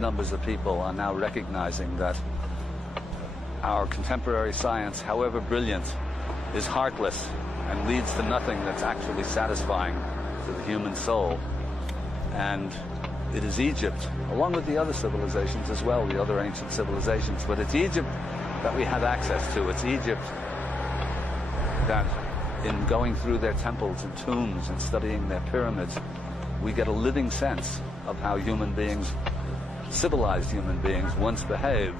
Numbers of people are now recognizing that our contemporary science, however brilliant, is heartless and leads to nothing that's actually satisfying to the human soul. And it is Egypt, along with the other civilizations as well, the other ancient civilizations, but it's Egypt that we have access to. It's Egypt that, in going through their temples and tombs and studying their pyramids, we get a living sense of how human beings, civilized human beings, once behaved.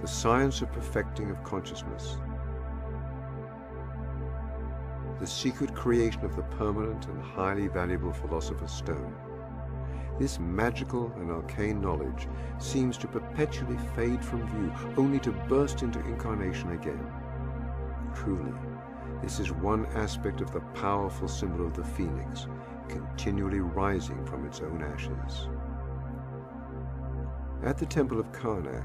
The science of perfecting of consciousness. The secret creation of the permanent and highly valuable philosopher's stone. This magical and arcane knowledge seems to perpetually fade from view, only to burst into incarnation again. Truly, this is one aspect of the powerful symbol of the phoenix, continually rising from its own ashes. At the temple of Karnak,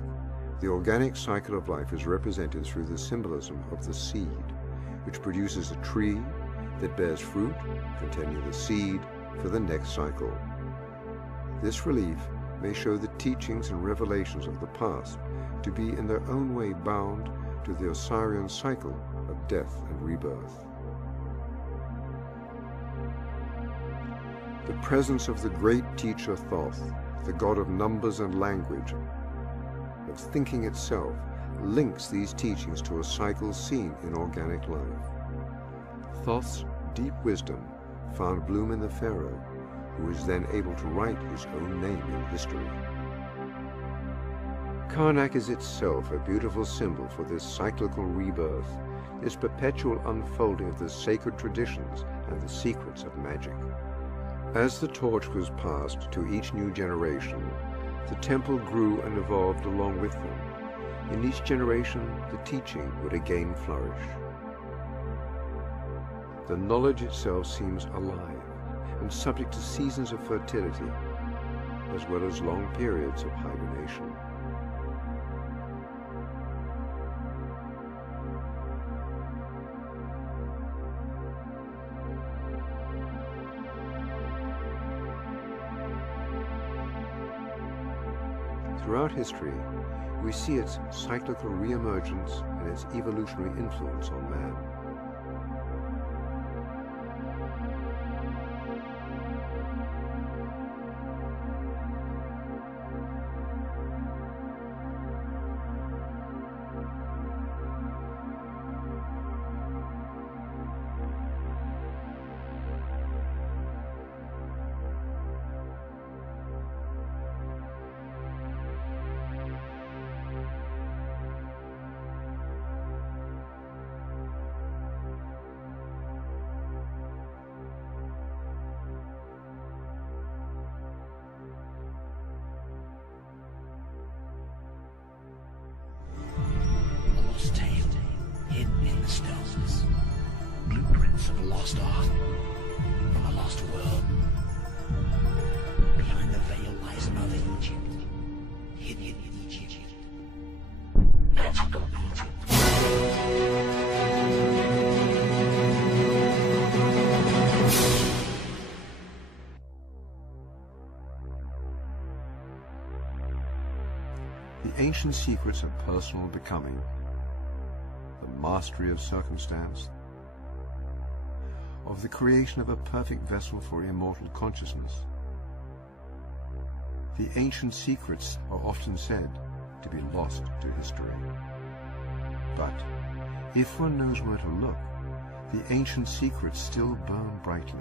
the organic cycle of life is represented through the symbolism of the seed, which produces a tree that bears fruit containing the seed for the next cycle. This relief may show the teachings and revelations of the past to be in their own way bound to the Osirian cycle of death and rebirth. The presence of the great teacher Thoth, the god of numbers and language, of thinking itself, links these teachings to a cycle seen in organic life. Thoth's deep wisdom found bloom in the pharaoh, who was then able to write his own name in history. Karnak is itself a beautiful symbol for this cyclical rebirth, this perpetual unfolding of the sacred traditions and the secrets of magic. As the torch was passed to each new generation, the temple grew and evolved along with them. In each generation, the teaching would again flourish. The knowledge itself seems alive and subject to seasons of fertility, as well as long periods of hibernation. Throughout history, we see its cyclical re-emergence and its evolutionary influence on man. Hidden in the stones, blueprints of a lost art from a lost world. Behind the veil lies another Egypt, hidden in Egypt. Magical Egypt. The ancient secrets of personal becoming, the mastery of circumstance, of the creation of a perfect vessel for immortal consciousness. The ancient secrets are often said to be lost to history. But if one knows where to look, the ancient secrets still burn brightly.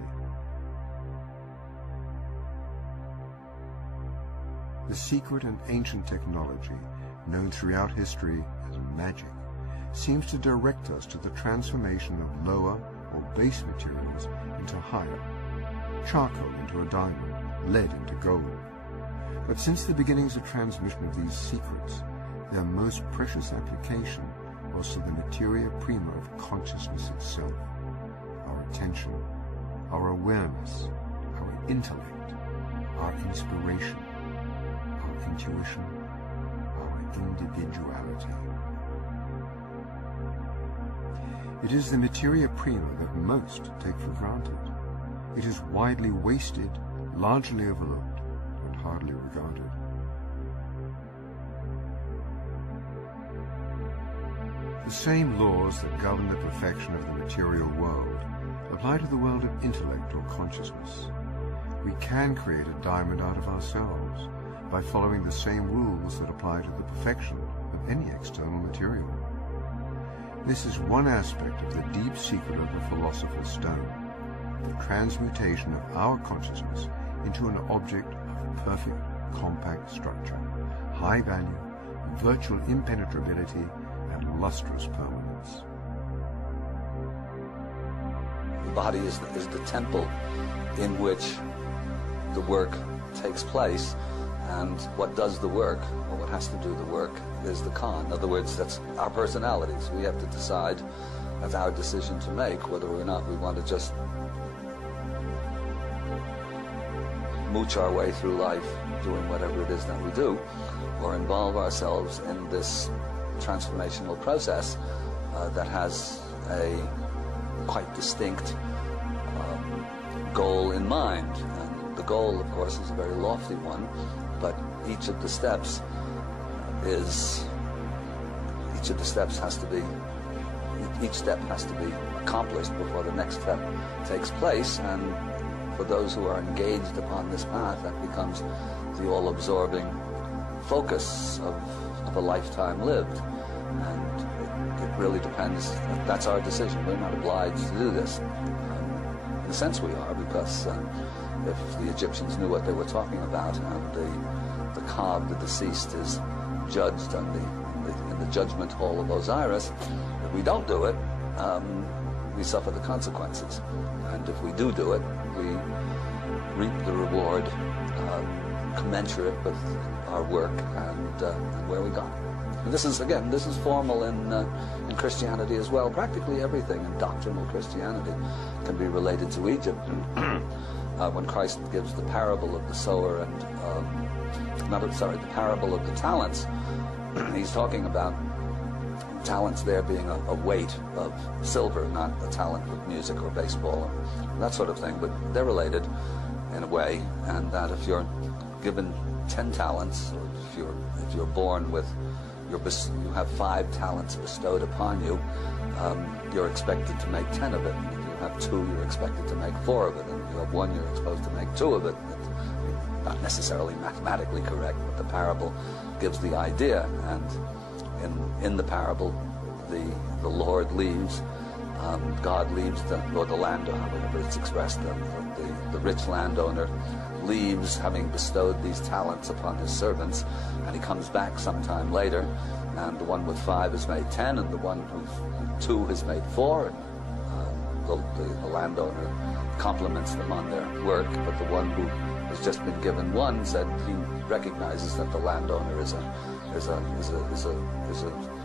The secret and ancient technology, known throughout history as magic, seems to direct us to the transformation of lower or base materials into higher, charcoal into a diamond, lead into gold. But since the beginnings of transmission of these secrets, their most precious application was to the materia prima of consciousness itself, our attention, our awareness, our intellect, our inspiration, our intuition, our individuality. It is the materia prima that most take for granted. It is widely wasted, largely overlooked, and hardly regarded. The same laws that govern the perfection of the material world apply to the world of intellect or consciousness. We can create a diamond out of ourselves by following the same rules that apply to the perfection of any external material. This is one aspect of the deep secret of the Philosopher's Stone, the transmutation of our consciousness into an object of perfect, compact structure, high value, virtual impenetrability, and lustrous permanence. The body is the temple in which the work takes place, and what does the work, or what has to do the work, is the Khan. In other words, that's our personalities. We have to decide, that's our decision to make, whether or not we want to just mooch our way through life doing whatever it is that we do, or involve ourselves in this transformational process that has a quite distinct goal in mind. And the goal, of course, is a very lofty one, but each step has to be accomplished before the next step takes place. And for those who are engaged upon this path, that becomes the all-absorbing focus of a lifetime lived. And it really depends. That's our decision. We're not obliged to do this. In a sense we are, because if the Egyptians knew what they were talking about, and the Khan, the deceased, is judged in the judgment hall of Osiris, if we don't do it, we suffer the consequences. And if we do it, we reap the reward commensurate with our work and where we got. And this is formal in Christianity as well. Practically everything in doctrinal Christianity can be related to Egypt. When Christ gives the parable of the sower and the parable of the talents, he's talking about talents there being a weight of silver, not a talent with music or baseball and that sort of thing, but they're related in a way. And that if you're given 10 talents, or if you're born with you have 5 talents bestowed upon you, you're expected to make 10 of it. And if you have 2, you're expected to make 4 of it. And if you have 1, you're supposed to make 2 of it. It's not necessarily mathematically correct, but the parable gives the idea. And in the parable, the Lord leaves, God leaves, or the landowner, however it's expressed, the rich landowner leaves, having bestowed these talents upon his servants, and he comes back sometime later, and the one with 5 has made 10, and the one with 2 has made 4, and the landowner compliments them on their work, but the one who has just been given 1 said he recognizes that the landowner is a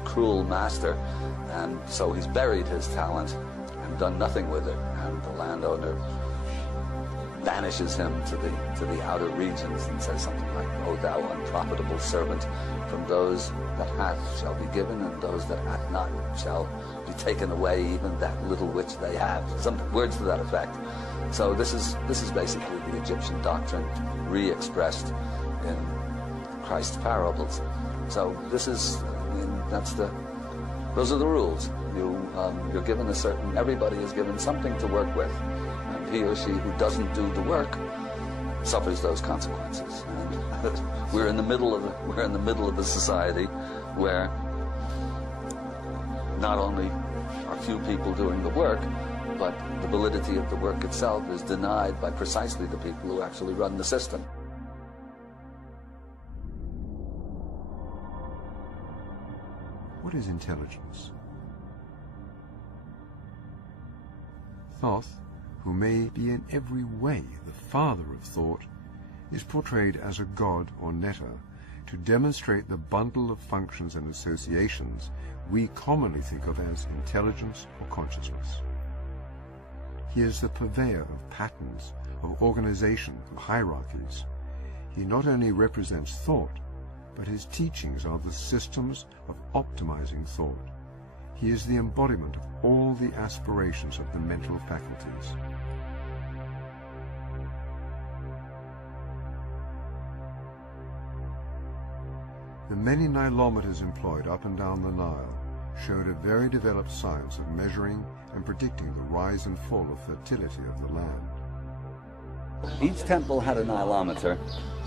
cruel master, and so he's buried his talent and done nothing with it, and the landowner banishes him to the outer regions and says something like, "O thou unprofitable servant, from those that hath shall be given, and those that hath not shall be taken away, even that little which they have." Some words to that effect. So this is basically the Egyptian doctrine re-expressed in Christ's parables. So this is, those are the rules. You're given everybody is given something to work with, and he or she who doesn't do the work suffers those consequences. And we're in the middle of a society where not only are few people doing the work, but the validity of the work itself is denied by precisely the people who actually run the system. What is intelligence? Thoth, who may be in every way the father of thought, is portrayed as a god or netter to demonstrate the bundle of functions and associations we commonly think of as intelligence or consciousness. He is the purveyor of patterns, of organization, of hierarchies. He not only represents thought, but his teachings are the systems of optimizing thought. He is the embodiment of all the aspirations of the mental faculties. The many Nilometers employed up and down the Nile showed a very developed science of measuring and predicting the rise and fall of fertility of the land. Each temple had a Nilometer,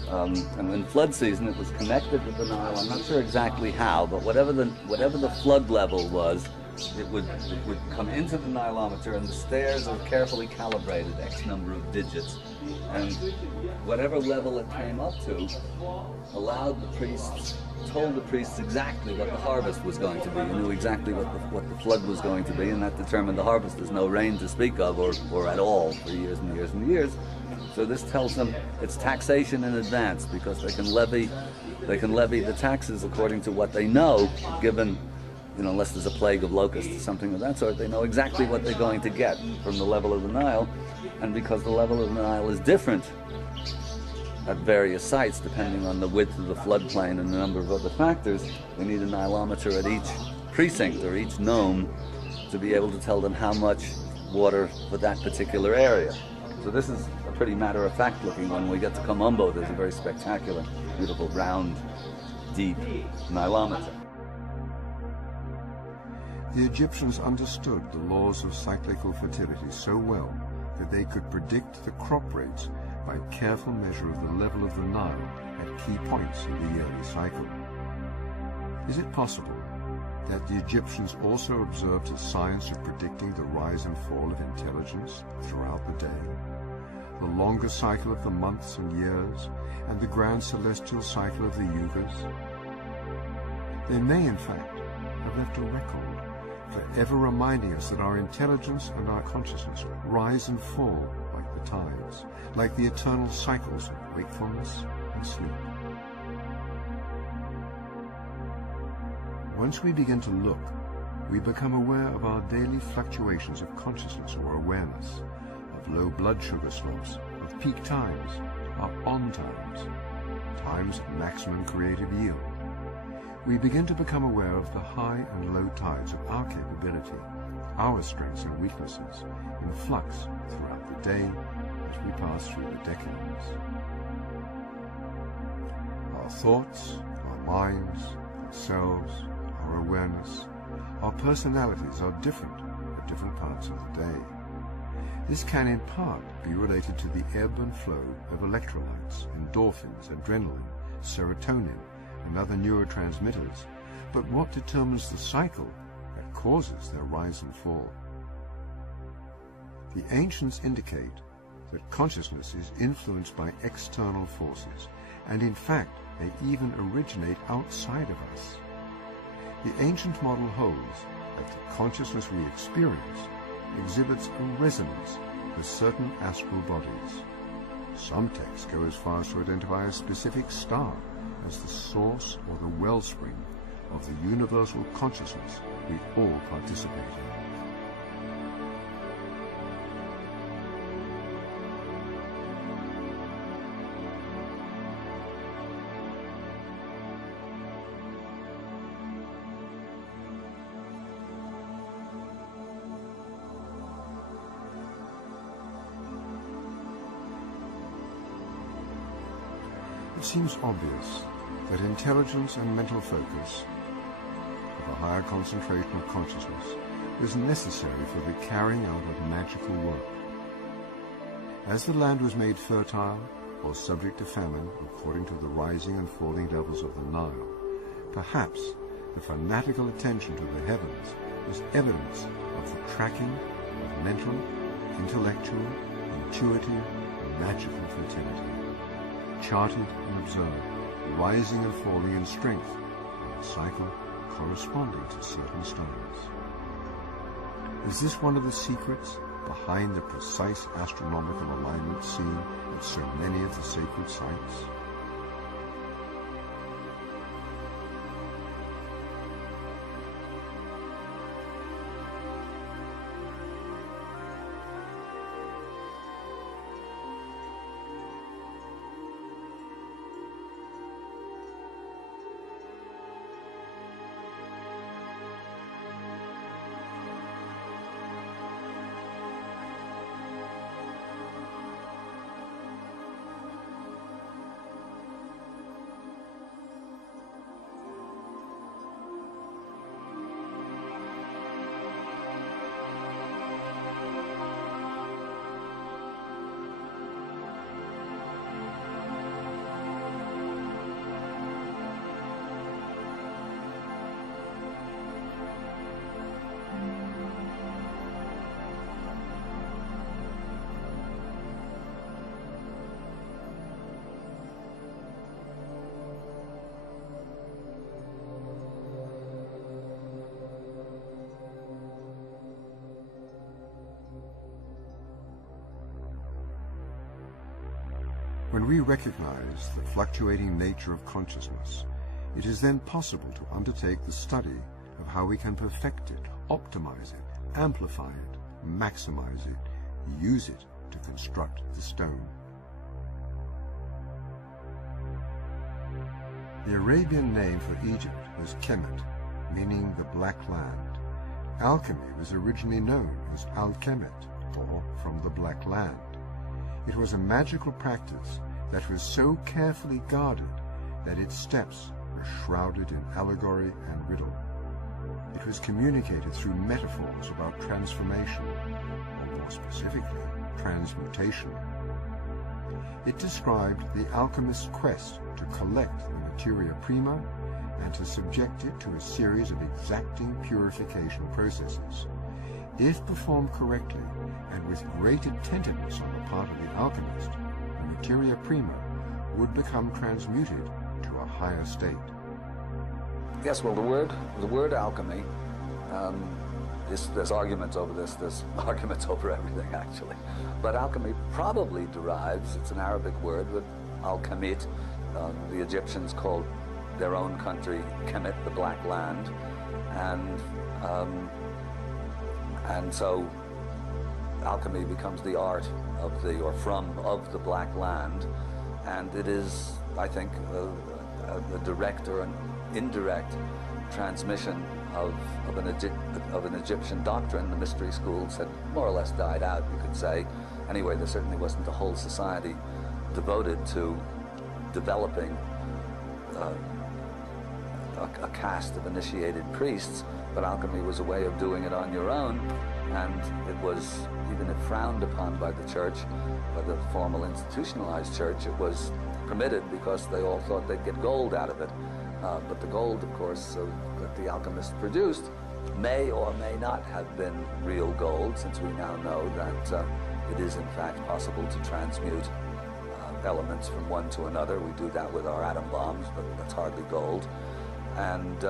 and in flood season it was connected with the Nile. I'm not sure exactly how, but whatever the flood level was, it would come into the Nilometer, and the stairs are carefully calibrated, X number of digits, and whatever level it came up to told the priests exactly what the harvest was going to be. You knew exactly what the flood was going to be, and that determined the harvest. There's no rain to speak of, or at all, for years and years and years. So this tells them it's taxation in advance, because they can levy the taxes according to what they know, given, unless there's a plague of locusts or something of that sort, they know exactly what they're going to get from the level of the Nile. And because the level of the Nile is different at various sites, depending on the width of the floodplain and a number of other factors, they need a Nilometer at each precinct or each nome to be able to tell them how much water for that particular area. So this is a pretty matter-of-fact looking one. When we get to Komombo, there's a very spectacular, beautiful, round, deep Nilometer. The Egyptians understood the laws of cyclical fertility so well that they could predict the crop rates by careful measure of the level of the Nile at key points in the yearly cycle. Is it possible that the Egyptians also observed a science of predicting the rise and fall of intelligence throughout the day, the longer cycle of the months and years, and the grand celestial cycle of the yugas? They may, in fact, have left a record, forever reminding us that our intelligence and our consciousness rise and fall like the tides, like the eternal cycles of wakefulness and sleep. Once we begin to look, we become aware of our daily fluctuations of consciousness or awareness, of low blood sugar slumps, of peak times, our on times, times of maximum creative yield. We begin to become aware of the high and low tides of our capability, our strengths and weaknesses, in flux throughout the day as we pass through the decades. Our thoughts, our minds, ourselves, our awareness, our personalities are different at different parts of the day. This can in part be related to the ebb and flow of electrolytes, endorphins, adrenaline, serotonin, and other neurotransmitters, but what determines the cycle that causes their rise and fall? The ancients indicate that consciousness is influenced by external forces, and in fact they even originate outside of us. The ancient model holds that the consciousness we experience exhibits a resonance with certain astral bodies. Some texts go as far as to identify a specific star as the source or the wellspring of the universal consciousness we all participate in. It seems obvious that intelligence and mental focus of a higher concentration of consciousness was necessary for the carrying out of magical work. As the land was made fertile or subject to famine according to the rising and falling levels of the Nile, perhaps the fanatical attention to the heavens is evidence of the tracking of mental, intellectual, intuitive, and magical fertility, charted and observed, rising and falling in strength on a cycle corresponding to certain stars. Is this one of the secrets behind the precise astronomical alignment seen at so many of the sacred sites? When we recognize the fluctuating nature of consciousness, it is then possible to undertake the study of how we can perfect it, optimize it, amplify it, maximize it, use it to construct the stone. The Arabian name for Egypt was Kemet, meaning the Black Land. Alchemy was originally known as Alchemet, or from the Black Land. It was a magical practice that was so carefully guarded that its steps were shrouded in allegory and riddle. It was communicated through metaphors about transformation, or more specifically, transmutation. It described the alchemist's quest to collect the materia prima and to subject it to a series of exacting purification processes. If performed correctly and with great attentiveness on the part of the alchemist, the materia prima would become transmuted to a higher state. Yes, well, the word alchemy, there's arguments over this, there's arguments over everything, actually. But alchemy probably derives, it's an Arabic word, with al-Kemet. The Egyptians called their own country Kemet, the Black Land. And so alchemy becomes the art of the, or from, of the Black Land. And it is, I think, a direct or an indirect transmission of an Egyptian doctrine. The mystery schools had more or less died out, you could say. Anyway, there certainly wasn't a whole society devoted to developing a caste of initiated priests, but alchemy was a way of doing it on your own, and it was, even if frowned upon by the church, by the formal institutionalized church, it was permitted because they all thought they'd get gold out of it. But the gold, of course, that the alchemists produced may or may not have been real gold, since we now know that it is in fact possible to transmute elements from one to another. We do that with our atom bombs, but that's hardly gold. And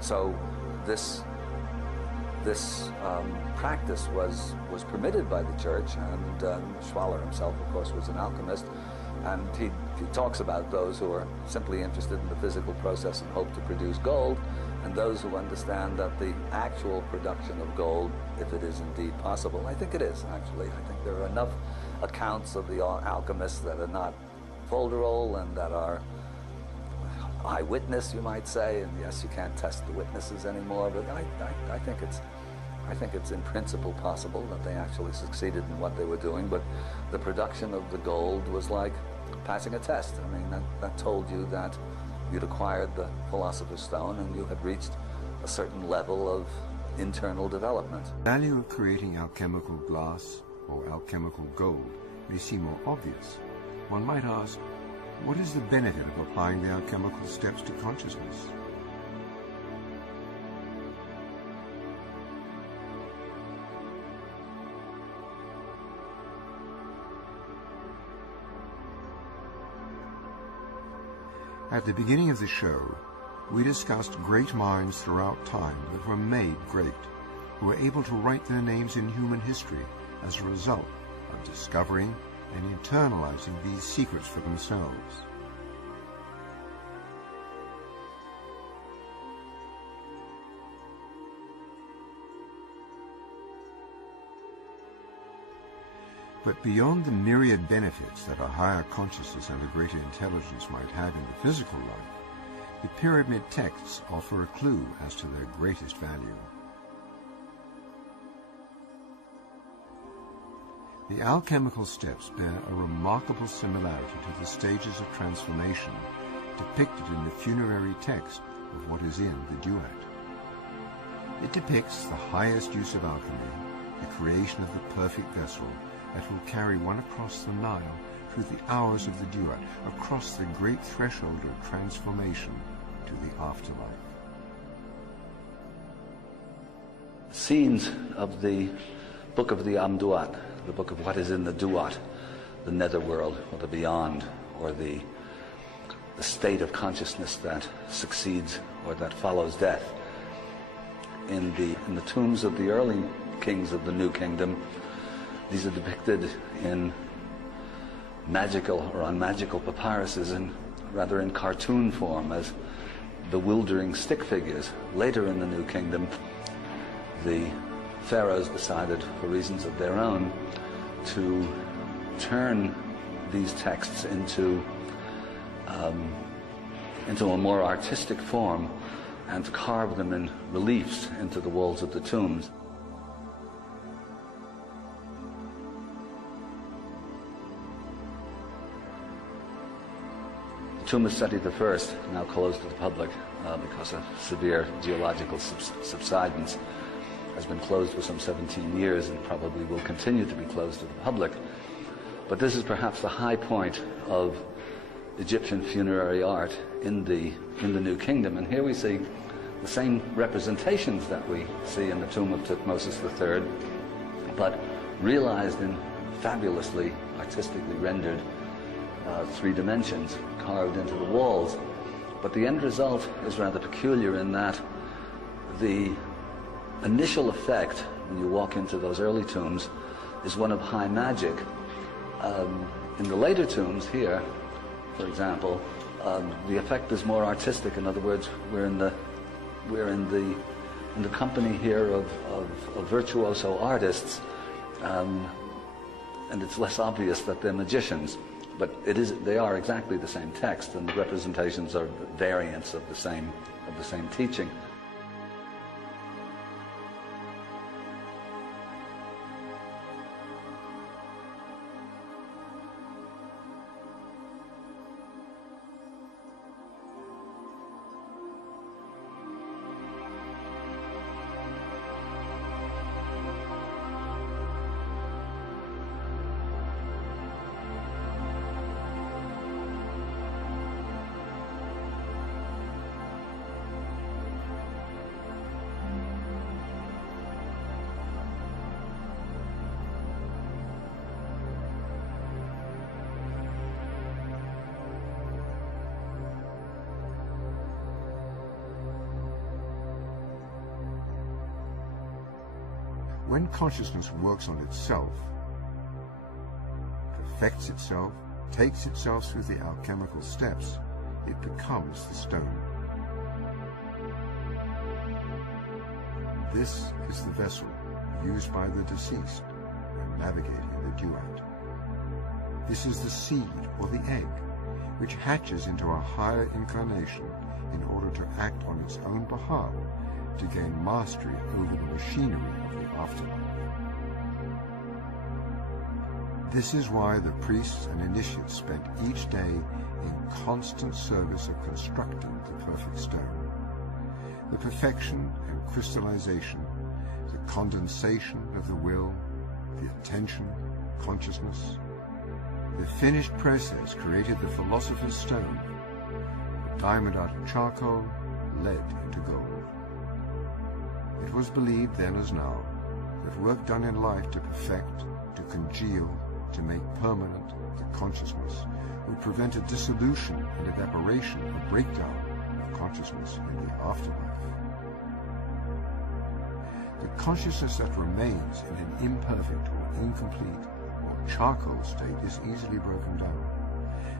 so this practice was permitted by the church, and Schwaller himself, of course, was an alchemist. And he talks about those who are simply interested in the physical process and hope to produce gold, and those who understand that the actual production of gold, if it is indeed possible, I think it is, actually. I think there are enough accounts of the alchemists that are not folderol and that are eyewitness, you might say. And yes, you can't test the witnesses anymore, but I think it's in principle possible that they actually succeeded in what they were doing. But the production of the gold was like passing a test. I mean, that told you that you'd acquired the Philosopher's Stone and you had reached a certain level of internal development. The value of creating alchemical glass or alchemical gold may seem more obvious. One might ask, what is the benefit of applying the alchemical steps to consciousness? At the beginning of the show, we discussed great minds throughout time that were made great, who were able to write their names in human history as a result of discovering and internalizing these secrets for themselves. But beyond the myriad benefits that a higher consciousness and a greater intelligence might have in the physical life, the pyramid texts offer a clue as to their greatest value. The alchemical steps bear a remarkable similarity to the stages of transformation depicted in the funerary text of what is in the duat. It depicts the highest use of alchemy, the creation of the perfect vessel that will carry one across the Nile through the hours of the duat, across the great threshold of transformation to the afterlife. Scenes of the book of the Amduat, the book of what is in the duat, the netherworld, or the beyond, or the state of consciousness that succeeds or that follows death. In the tombs of the early kings of the New Kingdom, these are depicted in magical or unmagical papyruses rather in cartoon form as bewildering stick figures. Later in the New Kingdom, the pharaohs decided, for reasons of their own, to turn these texts into a more artistic form and carve them in reliefs into the walls of the tombs. The tomb of Seti I, now closed to the public because of severe geological subsidence, has been closed for some 17 years and probably will continue to be closed to the public. But this is perhaps the high point of Egyptian funerary art in the New Kingdom. And here we see the same representations that we see in the tomb of Tutmosis III, but realized in fabulously artistically rendered 3 dimensions carved into the walls. But the end result is rather peculiar in that the initial effect when you walk into those early tombs is one of high magic. In the later tombs here, for example, the effect is more artistic. In other words, we're in the company here of virtuoso artists, and it's less obvious that they're magicians. But they are exactly the same text, and the representations are variants of the same teaching. When consciousness works on itself, perfects itself, takes itself through the alchemical steps, it becomes the stone. This is the vessel used by the deceased when navigating the duat. This is the seed or the egg, which hatches into a higher incarnation in order to act on its own behalf to gain mastery over the machinery of the afterlife. This is why the priests and initiates spent each day in constant service of constructing the perfect stone. The perfection and crystallization, the condensation of the will, the attention, consciousness. The finished process created the philosopher's stone, the diamond out of charcoal, lead into gold. It was believed then as now that work done in life to perfect, to congeal, to make permanent the consciousness would prevent a dissolution and evaporation or breakdown of consciousness in the afterlife. The consciousness that remains in an imperfect or incomplete or charcoal state is easily broken down,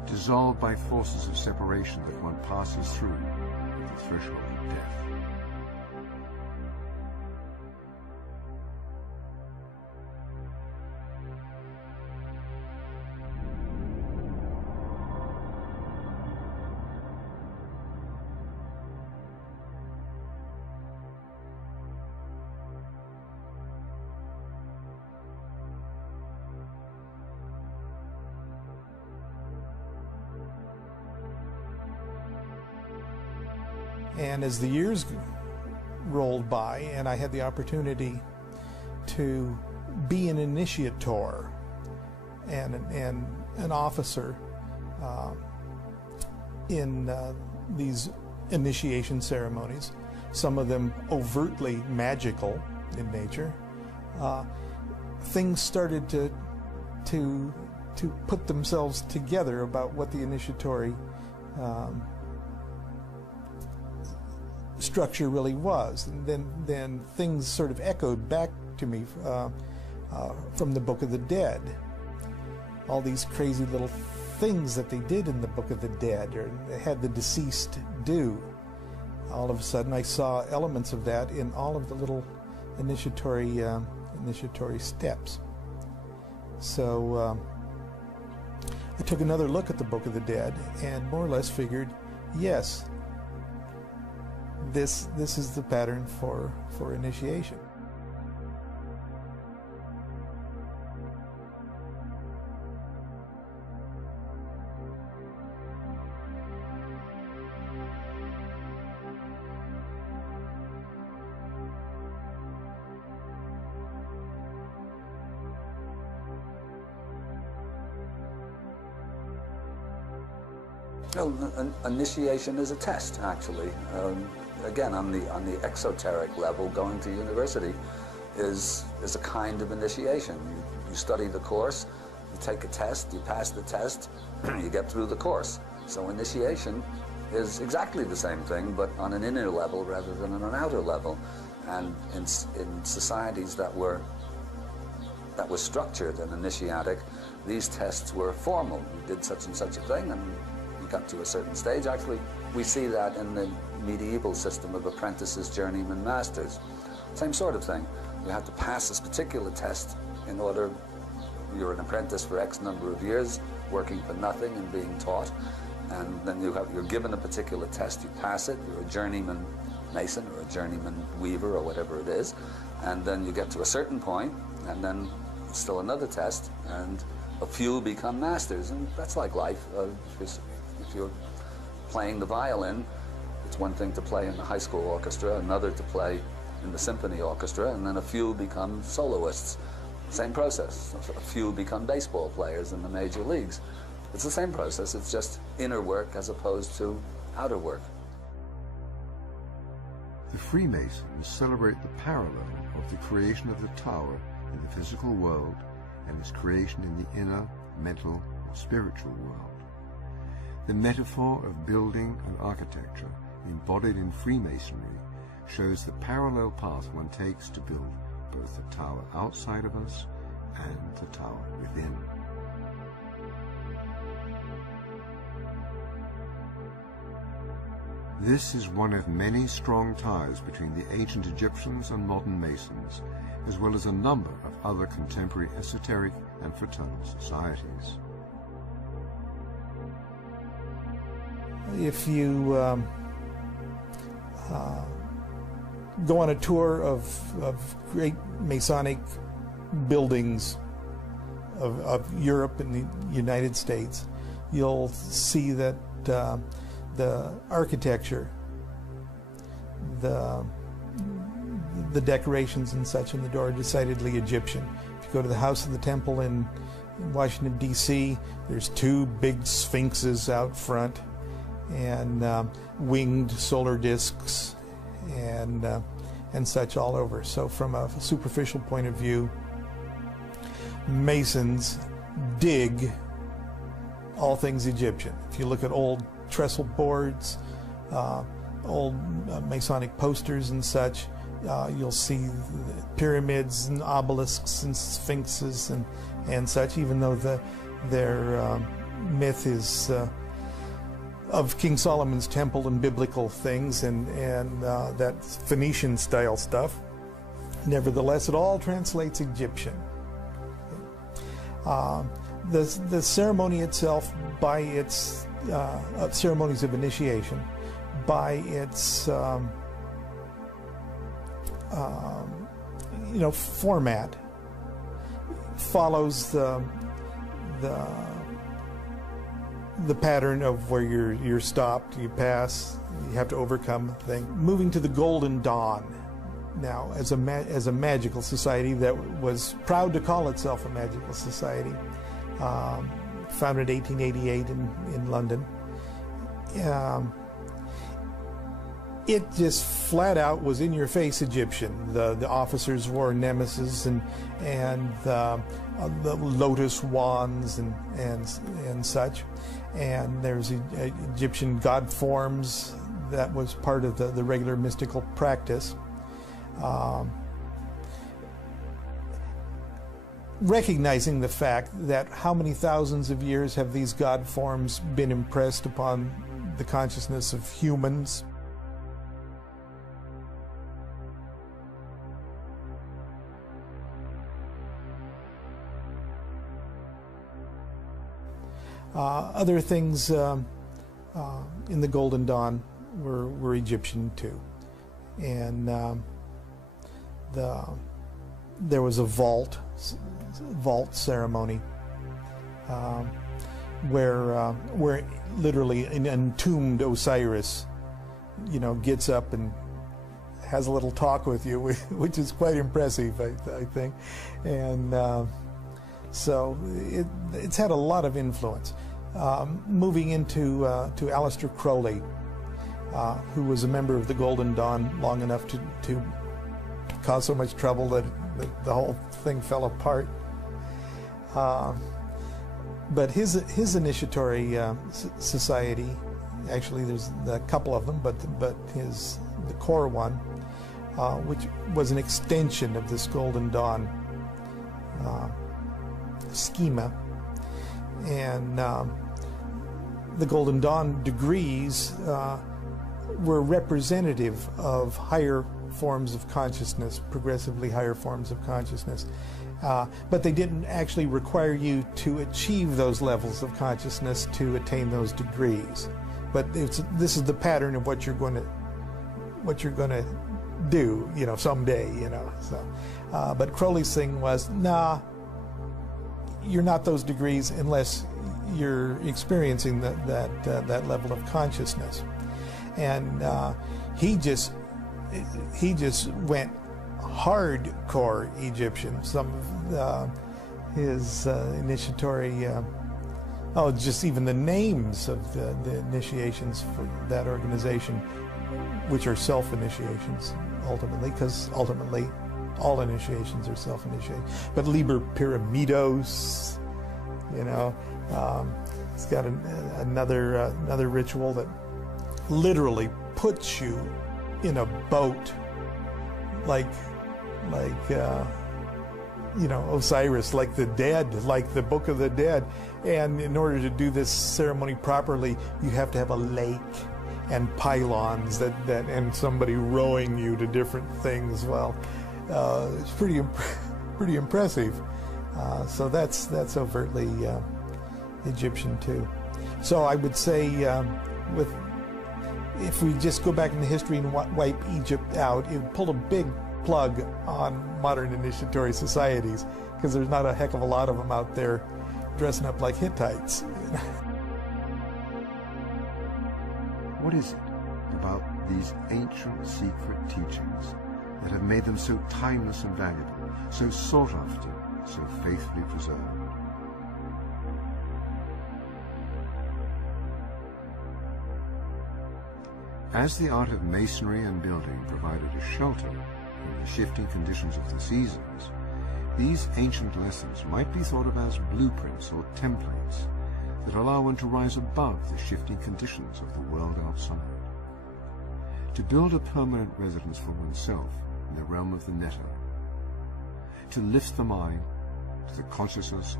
dissolved by forces of separation that one passes through at the threshold of death. And as the years rolled by and I had the opportunity to be an initiator and an officer in these initiation ceremonies, some of them overtly magical in nature, things started to put themselves together about what the initiatory structure really was. And then things sort of echoed back to me from the Book of the Dead. all these crazy little things that they did in the Book of the Dead, or had the deceased do. All of a sudden I saw elements of that in all of the little initiatory steps. So I took another look at the Book of the Dead and more or less figured, yes, this is the pattern for initiation. Well, initiation is a test, actually. Again, on the exoteric level, going to university is a kind of initiation. You study the course, you take a test, you pass the test, you get through the course. So initiation is exactly the same thing, but on an inner level rather than on an outer level. And in societies that were structured and initiatic, these tests were formal. You did such and such a thing, and you got to a certain stage. Actually, we see that in the medieval system of apprentices, journeymen, masters. Same sort of thing. You have to pass this particular test in order. You're an apprentice for X number of years, working for nothing and being taught, and then you're given a particular test. You pass it. You're a journeyman mason or a journeyman weaver or whatever it is, and then you get to a certain point, and then still another test, and a few become masters. And that's like life. If you're playing the violin, it's one thing to play in the high school orchestra, another to play in the symphony orchestra, and then a few become soloists. Same process. A few become baseball players in the major leagues. It's the same process. It's just inner work as opposed to outer work. The Freemasons celebrate the parallel of the creation of the tower in the physical world and its creation in the inner, mental, or spiritual world. The metaphor of building and architecture embodied in Freemasonry shows the parallel path one takes to build both the tower outside of us and the tower within. This is one of many strong ties between the ancient Egyptians and modern Masons, as well as a number of other contemporary esoteric and fraternal societies. If you go on a tour of great Masonic buildings of Europe and the United States, you'll see that the architecture, the decorations and such in the door are decidedly Egyptian. If you go to the House of the Temple in Washington, D.C., there's two big sphinxes out front, and winged solar discs and such all over. So from a superficial point of view, Masons dig all things Egyptian. If you look at old trestle boards, old Masonic posters and such, you'll see pyramids and obelisks and sphinxes and such, even though their myth is of King Solomon's temple and biblical things and that Phoenician style stuff. Nevertheless, it all translates Egyptian. The ceremony itself, by its ceremonies of initiation, by its format, follows the pattern of where you're stopped, you pass, you have to overcome the thing. Moving to the Golden Dawn now as a magical society that was proud to call itself a magical society, founded in 1888 in London. It just flat out was in your face Egyptian. The officers wore nemesis and the lotus wands and such. And there's Egyptian god forms that was part of the regular mystical recognizing the fact that how many thousands of years have these God forms been impressed upon the consciousness of humans? Other things in the Golden Dawn were Egyptian too, and there was a vault ceremony where literally an entombed Osiris, gets up and has a little talk with you, which is quite impressive, I think, and so it's had a lot of influence. Moving into to Aleister Crowley, who was a member of the Golden Dawn long enough to cause so much trouble that the whole thing fell apart. But his initiatory society, actually there's a couple of them, but the core one, which was an extension of this Golden Dawn schema, and the Golden Dawn degrees were representative of higher forms of consciousness, progressively higher forms of consciousness, but they didn't actually require you to achieve those levels of consciousness to attain those degrees. But this is the pattern of what you're going to do, someday, So, but Crowley's thing was, nah, you're not those degrees unless you're experiencing that level of consciousness. And he just went hardcore Egyptian. Some of his initiatory, just even the names of the initiations for that organization, which are self-initiations ultimately, because ultimately all initiations are self-initiated. But Liber Pyramidos, it's got another ritual that literally puts you in a boat, like Osiris, like the dead, like the Book of the Dead. And in order to do this ceremony properly, you have to have a lake and pylons and somebody rowing you to different things. Well, it's pretty impressive. So that's overtly Egyptian too. So I would say, if we just go back into history and wipe Egypt out, it pulled a big plug on modern initiatory societies, because there's not a heck of a lot of them out there dressing up like Hittites. What is it about these ancient secret teachings that have made them so timeless and valuable, so sought after, so faithfully preserved? As the art of masonry and building provided a shelter in the shifting conditions of the seasons, these ancient lessons might be thought of as blueprints or templates that allow one to rise above the shifting conditions of the world outside, to build a permanent residence for oneself in the realm of the netta, to lift the mind to the consciousness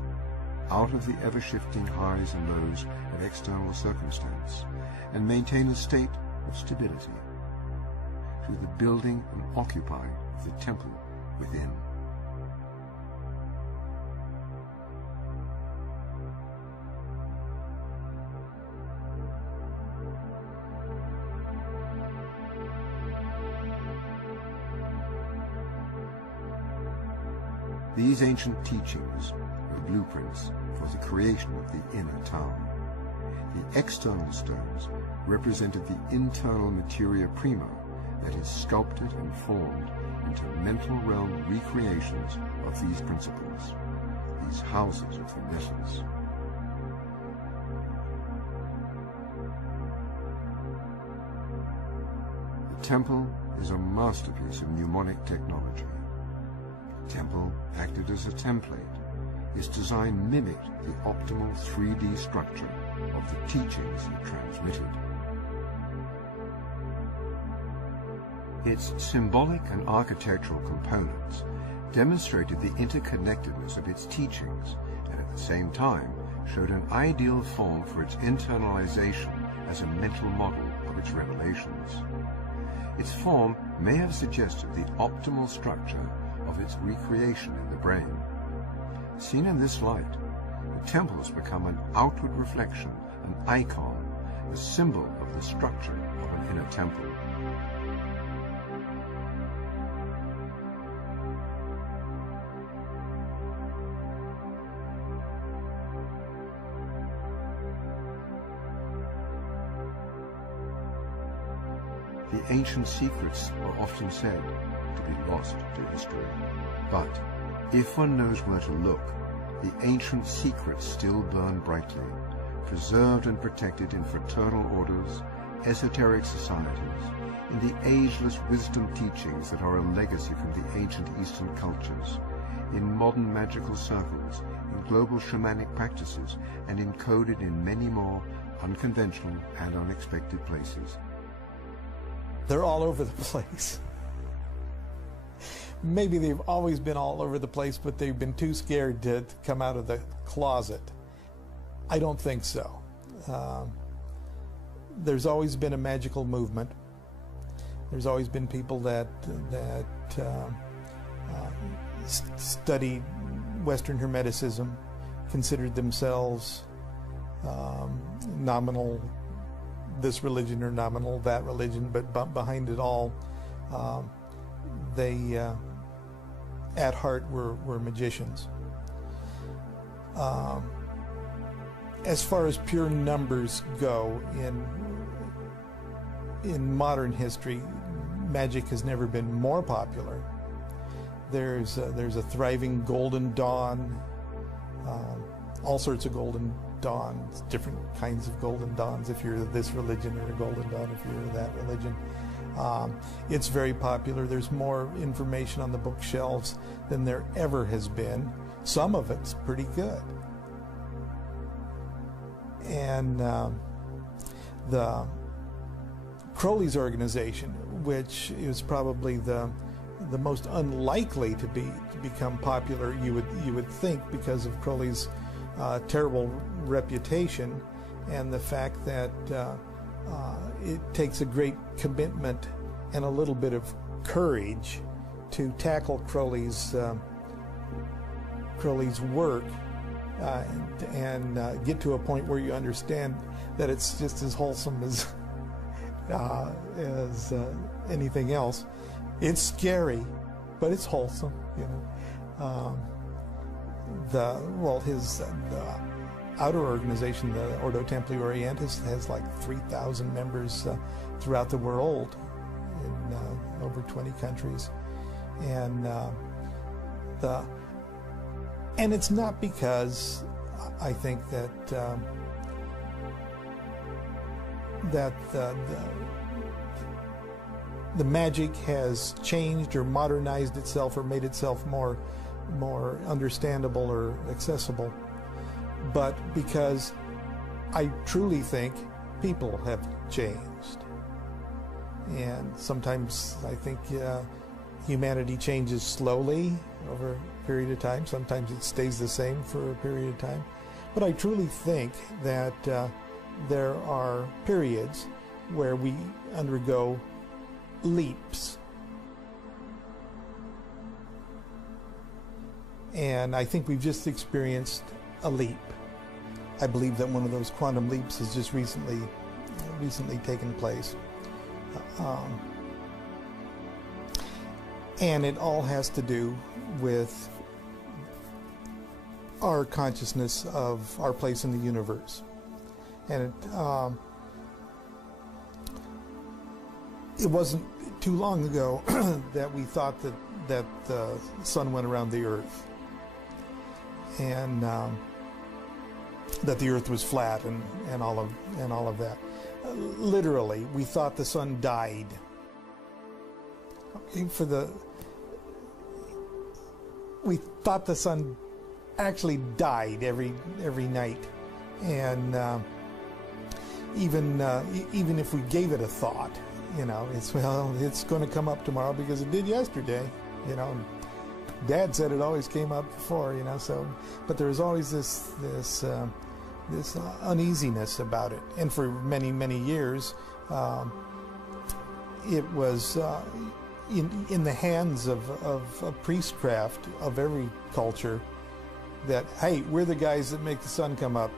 out of the ever-shifting highs and lows of external circumstance, and maintain a state of stability through the building and occupying of the temple within. These ancient teachings were blueprints for the creation of the inner tower. The external stones represented the internal materia prima that is sculpted and formed into mental realm recreations of these principles, these houses of the nettas. The temple is a masterpiece of mnemonic technology. The temple, acted as a template, its design mimicked the optimal 3D structure of the teachings it transmitted. Its symbolic and architectural components demonstrated the interconnectedness of its teachings, and at the same time showed an ideal form for its internalization as a mental model of its revelations. Its form may have suggested the optimal structure of its recreation in the brain. Seen in this light, the temples become an outward reflection, an icon, a symbol of the structure of an inner temple. The ancient secrets are often said to be lost to history. But if one knows where to look, the ancient secrets still burn brightly, preserved and protected in fraternal orders, esoteric societies, in the ageless wisdom teachings that are a legacy from the ancient Eastern cultures, in modern magical circles, in global shamanic practices, and encoded in many more unconventional and unexpected places. They're all over the place. Maybe they've always been all over the place, but they've been too scared to come out of the closet. I don't think so. There's always been a magical movement. There's always been people that studied Western Hermeticism, considered themselves nominal this religion or nominal that religion, but behind it all, they at heart were magicians. As far as pure numbers go, in modern history, magic has never been more popular. There's a thriving golden dawn, all sorts of golden dawns, different kinds of golden dawns if you're this religion, or a golden dawn if you're that religion. It's very popular. There's more information on the bookshelves than there ever has been. Some of it's pretty good. And the Crowley's organization, which is probably the most unlikely to become popular, you would think, because of Crowley's terrible reputation and the fact that it takes a great commitment and a little bit of courage to tackle Crowley's work and get to a point where you understand that it's just as wholesome as anything else. It's scary, but it's wholesome, you know. The outer organization, the Ordo Templi Orientis, has like 3,000 members throughout the world in over 20 countries, and it's not because I think that the magic has changed or modernized itself or made itself more understandable or accessible, but because I truly think people have changed. And sometimes I think humanity changes slowly over a period of time. Sometimes it stays the same for a period of time. But I truly think that there are periods where we undergo leaps. And I think we've just experienced a leap. I believe that one of those quantum leaps has just recently taken place. And it all has to do with our consciousness of our place in the universe. And it wasn't too long ago that we thought that the sun went around the earth, and that the earth was flat and all of that. Literally, we thought the sun died. We thought the sun actually died every night, and even if we gave it a thought, you know, it's going to come up tomorrow because it did yesterday, you know. Dad said it always came up before, you know. So, but there was always this uneasiness about it, and for many years, it was in the hands of priestcraft of every culture that, hey, we're the guys that make the sun come up,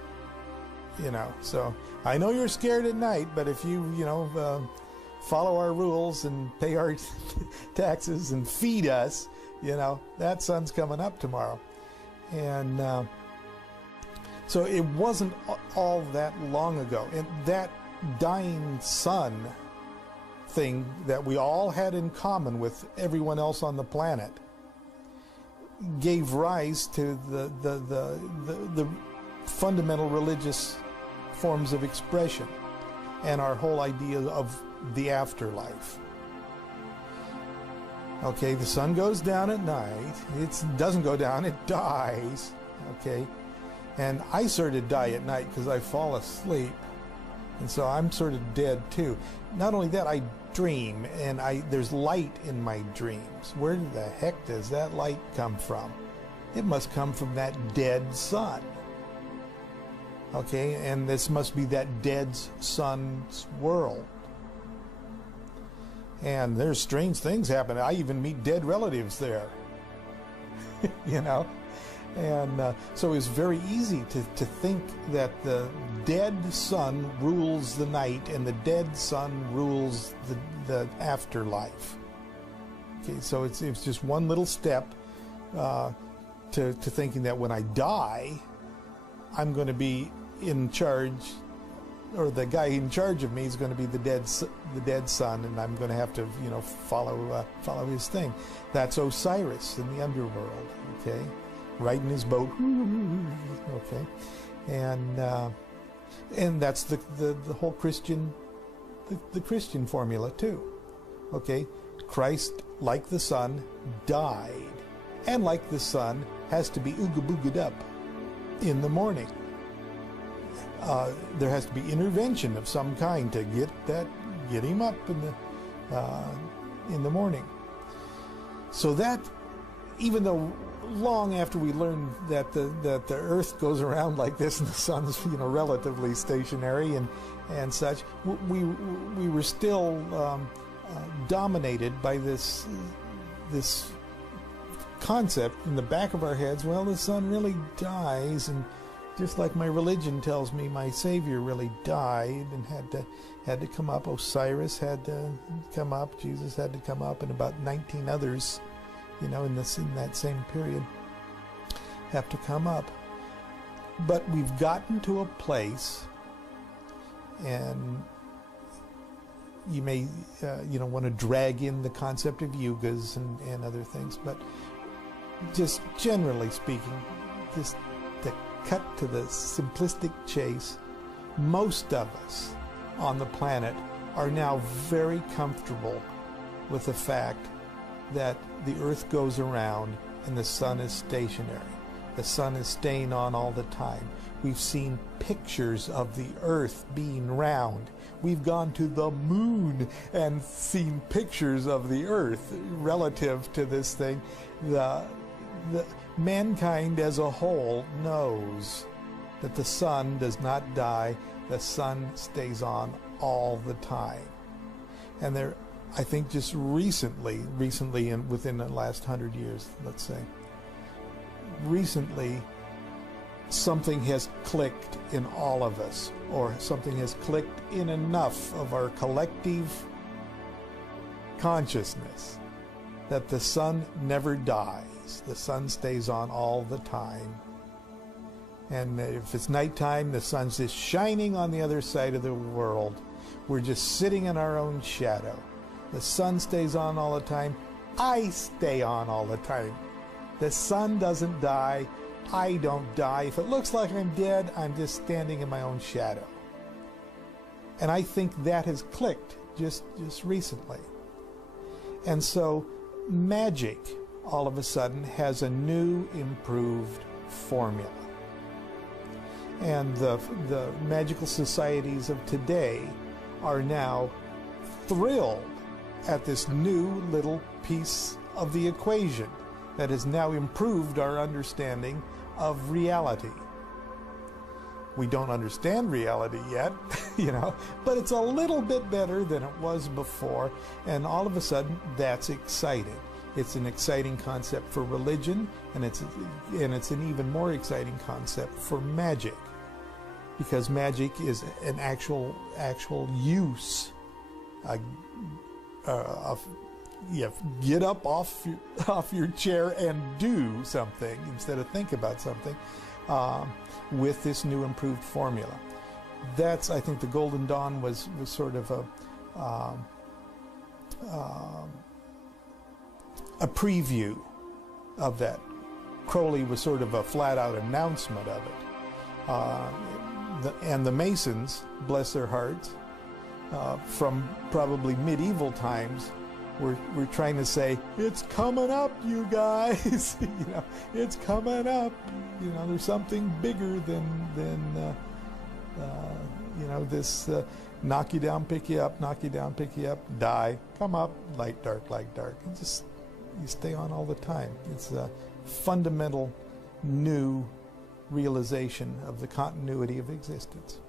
you know. So I know you're scared at night, but if you follow our rules and pay our taxes and feed us, you know, that sun's coming up tomorrow. And so it wasn't all that long ago. And that dying sun thing that we all had in common with everyone else on the planet gave rise to the fundamental religious forms of expression and our whole idea of the afterlife. Okay, the sun goes down at night. It doesn't go down, it dies. Okay, and I sort of die at night because I fall asleep, and so I'm sort of dead too. Not only that, I dream, and there's light in my dreams. Where the heck does that light come from? It must come from that dead sun. Okay, and this must be that dead sun's world. And there's strange things happen. I even meet dead relatives there. You know? And so it's very easy to think that the dead sun rules the night and the dead sun rules the afterlife. Okay, so it's just one little step to thinking that when I die, I'm going to be in charge, or the guy in charge of me is going to be the dead sun, and I'm going to have to, you know, follow his thing. That's Osiris in the underworld. Okay, riding his boat. Okay, and that's the whole Christian, the Christian formula too. Okay, Christ, like the sun, died, and like the sun, has to be ooga booga'd up in the morning. There has to be intervention of some kind to get him up in the morning. So that, even though long after we learned that the Earth goes around like this and the sun's, you know, relatively stationary and such, we were still dominated by this concept in the back of our heads. Well, the sun really dies, and just like my religion tells me, my Savior really died and had to come up. Osiris had to come up. Jesus had to come up, and about 19 others, you know, in that same period, have to come up. But we've gotten to a place, and you may, want to drag in the concept of yugas and other things, but just generally speaking, just to cut to the simplistic chase, most of us on the planet are now very comfortable with the fact that the Earth goes around and the sun is stationary. The sun is staying on all the time. We've seen pictures of the Earth being round. We've gone to the moon and seen pictures of the Earth relative to this thing. The mankind as a whole knows that the sun does not die. The sun stays on all the time. And there, I think just recently and within the last 100 years, let's say, recently something has clicked in all of us, or something has clicked in enough of our collective consciousness that the sun never dies. The sun stays on all the time. And if it's nighttime, the sun's just shining on the other side of the world. We're just sitting in our own shadow. The sun stays on all the time. I stay on all the time. The sun doesn't die. I don't die. If it looks like I'm dead, I'm just standing in my own shadow. And I think that has clicked just recently. And so magic, all of a sudden, has a new, improved formula. And the magical societies of today are now thrilled at this new little piece of the equation. that has now improved our understanding of reality. We don't understand reality yet, you know, but it's a little bit better than it was before, and all of a sudden that's exciting. It's an exciting concept for religion, and it's an even more exciting concept for magic, because magic is an actual use of, get up off your chair and do something instead of think about something. With this new improved formula. That's, I think, the Golden Dawn was sort of a preview of that. Crowley was sort of a flat-out announcement of it. And the Masons, bless their hearts, from probably medieval times, we're trying to say, it's coming up, you guys. You know, it's coming up. You know, there's something bigger than you know, this knock you down, pick you up, knock you down, pick you up, die, come up, light, dark, light, dark. And just, you stay on all the time. It's a fundamental new realization of the continuity of existence.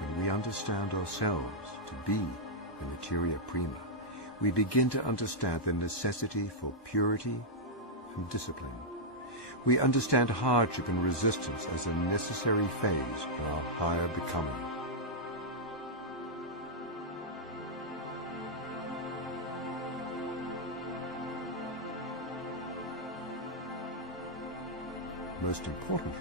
When we understand ourselves to be the materia prima, we begin to understand the necessity for purity and discipline. We understand hardship and resistance as a necessary phase for our higher becoming. Most importantly,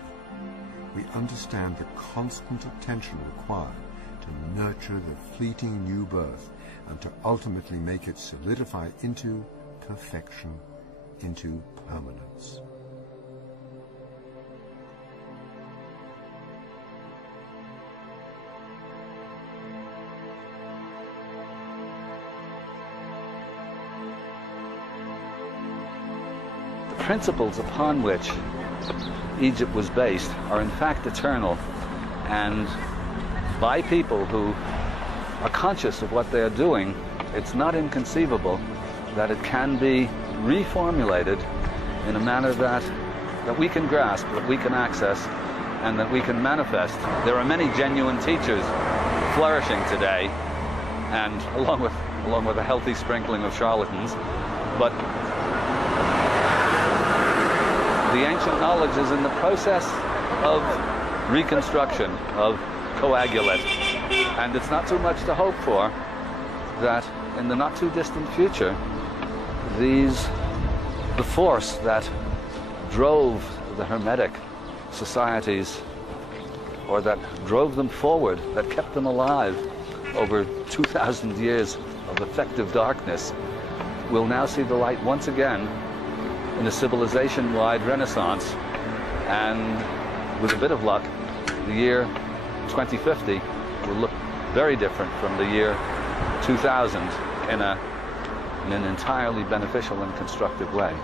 we understand the constant attention required to nurture the fleeting new birth and to ultimately make it solidify into perfection, into permanence. The principles upon which Egypt was based are in fact eternal, and by people who are conscious of what they are doing, it's not inconceivable that it can be reformulated in a manner that we can grasp, that we can access, and that we can manifest. There are many genuine teachers flourishing today, and along with a healthy sprinkling of charlatans, but the ancient knowledge is in the process of reconstruction, of coagulate, and it's not too much to hope for that in the not too distant future the force that drove the Hermetic societies, or that drove them forward, that kept them alive over 2,000 years of effective darkness, will now see the light once again in a civilization-wide renaissance, and with a bit of luck, the year 2050 will look very different from the year 2000 in an entirely beneficial and constructive way.